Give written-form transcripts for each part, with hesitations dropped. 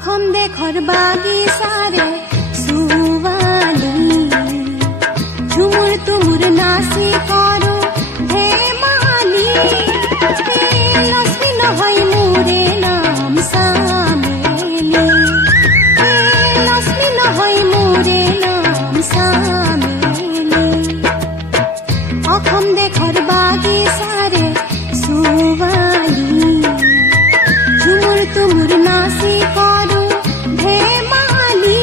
অসম দেশৰ বাগিচাৰে সুৱালি ঝুমুৰ তুমুৰ নাচি কৰো ধেমালি লক্ষ্মী নহয় মোৰে নাম চামেলি লক্ষ্মী নহয় মোৰে নাম চামেলি অসম দেশৰ বাগিচাৰে সুৱালি ঝুমুৰ তুমুৰ নাচি কৰো ধেমালি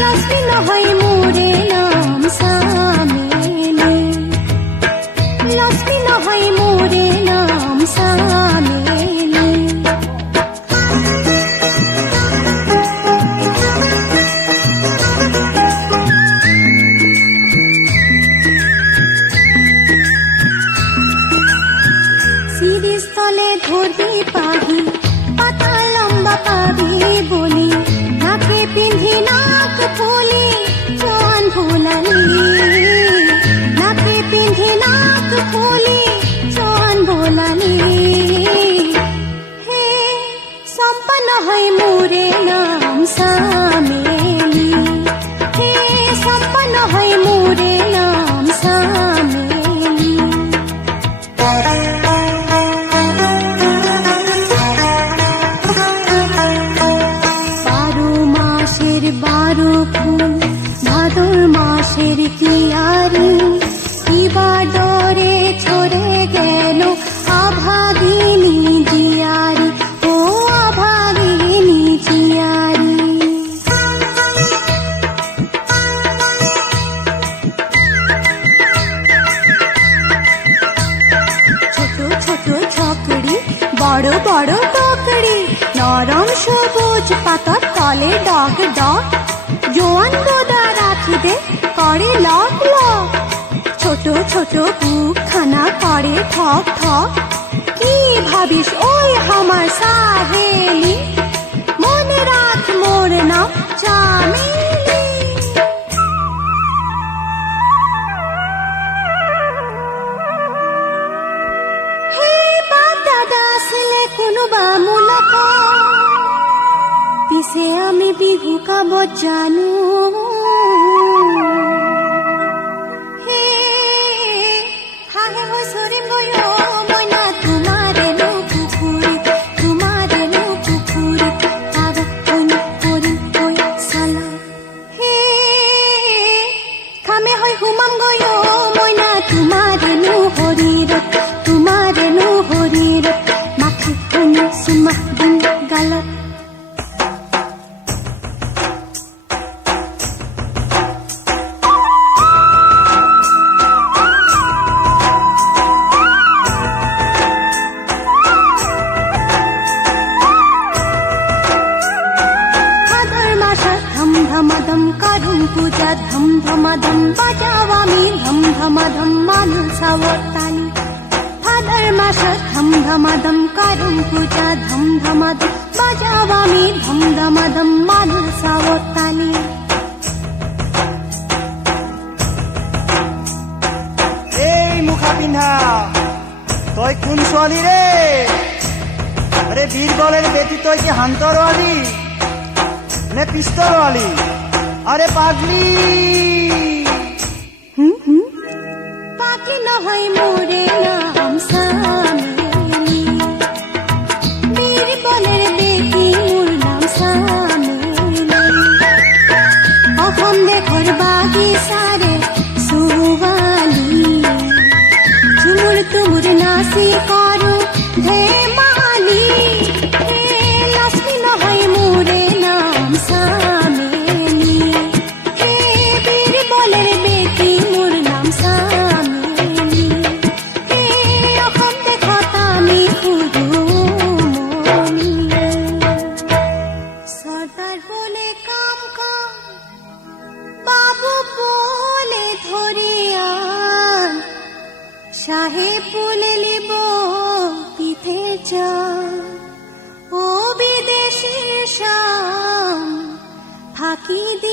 লক্ষ্মী নহয় মোৰে নাম চামেলি লক্ষ্মী নহয় মোৰে নাম চামেলি শিরিষ তলে ধরবি পাবি পাতা লম্বা পাবি বলি নাকে পিন্ধি নাক ফুলি জোয়ান ভোলালি নাকে পিন্ধি নাক ফুলি জোয়ান ভোলালি হে চম্পা নহয় মোৰে নাম চামেলি হে চম্পা নহয় মোৰে নাম চামেলি বারো ফুল ভাদর মাসের কিয়ারি কিবা ডরে ছড়ে গেল আভাগিনী জিয়ারি ও আভাগিনী জিয়ারি ছোট ছোট ছকড়ি বড় বড় বকড়ি নরম সবুজ পাতার তলে ডগ ডগ জোয়ান গোদা রাখিতে করে লক লক ছোট ছোট বুকখানা করে ঠক ঠক কি ভাবিস ওই আমার সাহেলি মনে রাখ মোর নাম চামেলি হে বাদাদা আসলে কোনোবা মূলক পিছে আমি বিহু গাবত জানো হে হাহে হৈ চৰিম গৈ মইনা তোমাৰেনো পুখুৰীত আগত শুনি কৰিম গৈ চালা হে খামে হৈ সোমাম গৈ মইনা তোমাৰেনো শৰীৰত মাখি শুনি চুমা দিম গালত ধমাধম কারুম পূজা ধম ধমাধম বাজাওয়ামি ধম ধমাধম মানুষ সাবতালি ভাদর মাস ধম ধমাধম কারুম পূজা ধম ধমাধম বাজাওয়ামি ধম ধমাধম মানুষ সাবতালি এই মুখা পিন্ধা তই কোন ছোৱালী ৰে আৰে বীৰবলেৰ বেটি তই কি হান্তৰওয়ালি নে পিস্তলওয়ালি আৰে পাগলি পাগলি নহয় মোৰে নাম চামেলি বীৰবলেৰ বেটি মোৰ নাম চামেলি অসম দেশৰ বাগিচাৰে সুৱালি ঝুমুৰ তুমুৰ নাচি কৰো ধেমালি লক্ষ্মী নহয় মোৰে নাম চামেলি হে বীৰবলেৰ বেটি মোৰ নাম চামেলি হে অসম দেশত আমি সুধুমলি চৰ্দাৰ বলে কাম কাম বাবু বলে ধরিয়ান সাহেব বলে লিব পিঠে যান ও বিদেশি শাম ফাঁকি দি